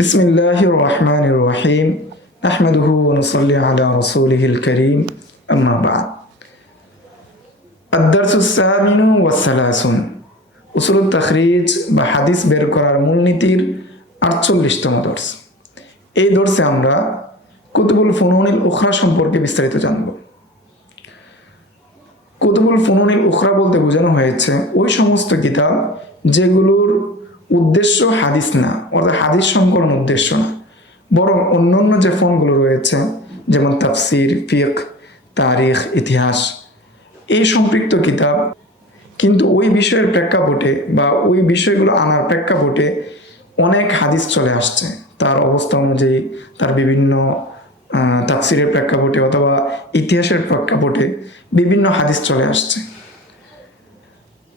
বিসমিল্লাহির রহমানির রহিম নাহমাদুহু ওয়া নুসাল্লি আলা রাসূলিহিল কারীম আম্মা বা'দ। আদ-দারসুস সামিনু ওয়াস সালাসুন, উসুলুত তাখরিজ বা হাদিস বের করার মূলনীতির ৪৮তম দর্স। এই দর্সে আমরা কুতুবুল ফুনুনিল উখরা সম্পর্কে বিস্তারিত জানব। কুতুবুল ফুনুনিল উখরা বলতে বোঝানো হয়েছে ওই সমস্ত কিতাব যেগুলোর উদ্দেশ্য হাদিস না, অর্থাৎ হাদিস সংকলন উদ্দেশ্য না, বরং অন্যান্য যে ফর্মগুলো রয়েছে যেমন তাফসির, ফিকহ, তারিখ, ইতিহাস, এই সম্পৃক্ত কিতাব, কিন্তু ওই বিষয়ের প্রেক্ষাপটে বা ওই বিষয়গুলো আনার প্রেক্ষাপটে অনেক হাদিস চলে আসছে তার অবস্থা অনুযায়ী, তার বিভিন্ন তাফসিরের প্রেক্ষাপটে অথবা ইতিহাসের প্রেক্ষাপটে বিভিন্ন হাদিস চলে আসছে।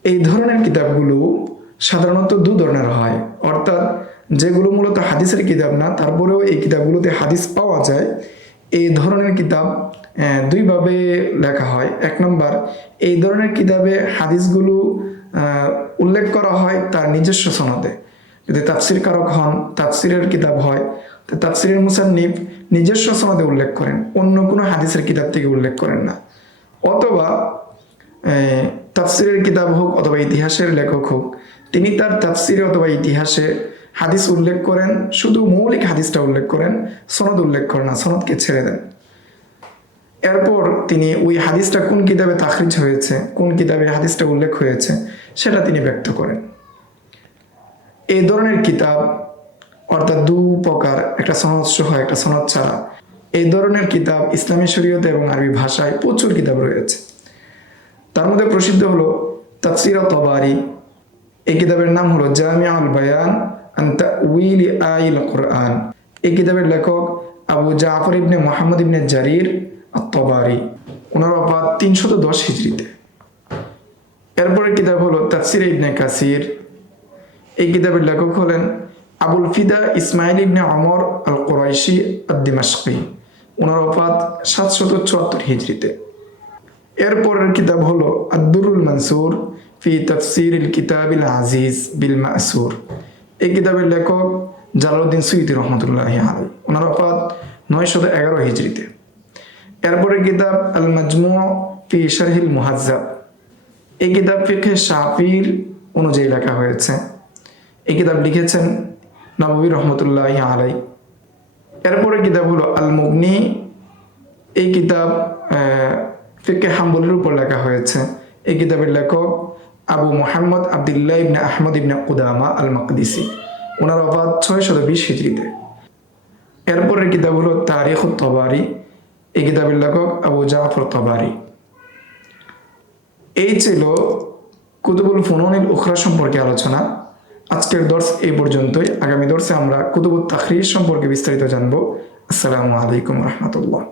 এই ধরনের কিতাবগুলো সাধারণত দু ধরনের হয়, অর্থাৎ যেগুলো মূলত হাদিসের কিতাব না তারপরেও এই কিতাবগুলোতে হাদিস পাওয়া যায়, এই ধরনের কিতাব দুইভাবে লেখা হয়। এক নম্বর, এই ধরনের কিতাবে হাদিসগুলো উল্লেখ করা হয় তার নিজস্ব সনদে। যদি তাফসির কারক হন, তাফসিরের কিতাব হয়, তো তাফসিরের মুসান্নিফ নিজস্ব সনদে উল্লেখ করেন, অন্য কোনো হাদিসের কিতাব থেকে উল্লেখ করেন না। অথবা তাফসিরের কিতাব হোক অথবা ইতিহাসের লেখক হোক, তিনি তার তাফসিরে অথবা ইতিহাসে হাদিস উল্লেখ করেন, শুধু মৌলিক হাদিসটা উল্লেখ করেন, সনদ উল্লেখ করেন না, সনদকে ছেড়ে দেন। এরপর তিনি ওই হাদিসটা কোন কিতাবে তাখরিজ হয়েছে, কোন কিতাবে হাদিসটা উল্লেখ হয়েছে সেটা তিনি ব্যক্ত করেন। এই ধরনের কিতাব, অর্থাৎ দু প্রকার, একটা সনদ সহ একটা সনদ ছাড়া, এই ধরনের কিতাব ইসলামী শরীয়তে এবং আরবি ভাষায় প্রচুর কিতাব রয়েছে। তার মধ্যে প্রসিদ্ধ হলো তাফসির তাবারি। এই কিতাবের নাম হলো জামিউল বায়ান আন তাউইল আইল কুরআন। এই কিতাবের লেখক আবু জাফর ইবনে মুহাম্মদ ইবনে জারির আত-তাবারি, ওনার ওফাত ৩১০ হিজরিতে। এরপরের কিতাব হলো তাফসির ইবনে কাসির। এই কিতাবের লেখক হলেন আবুল ফিদা ইসমাইল ইবনে ওমর আল কুরাইশি আদ-দিমাশকি, ওনার ওফাত ৭৭৪ হিজরিতে। এরপরের কিতাব হলো আদ-দুরুল মানসুর ফি তাফসিরিল কিতাবিল আজিজ বিল মাসুর। এই কিতাবের লেখক জালালউদ্দিন সুয়ুতী রহমতুল্লাহি আলাইহি, ওনার ওফাত ৯১১ হিজরিতে। এরপরের কিতাব আল মাজমু ফি শারহিল মুহাজ্জাব। এই কিতাব ফিকহে শাফির অনুযায়ী লেখা হয়েছে। এই কিতাব লিখেছেন নববী রহমতুল্লাহি আলাইহি। এরপরের কিতাব হলো আল মুগনি। এই কিতাব ফিকহে হাম্বলির উপর লেখা হয়েছে। এই কিতাবের লেখক আবু মুহাম্মদ আবদুল্লাহ ইবনে আহমদ ইবনে কুদামা আল মাকদিসি, ওনার ওফাত ৬২০ হিজরিতে। এরপরের কিতাব হলো তারিখ তাবারি। এই কিতাবের লেখক আবু জাফর তাবারি। এই ছিল কুতুবুল ফুনুনিল উখরা সম্পর্কে আলোচনা। আজকের দর্স এই পর্যন্তই। আগামী দর্সে আমরা কুতুবুত তাখরিজ সম্পর্কে বিস্তারিত জানবো। আসসালামু আলাইকুম রহমতুল্লাহ।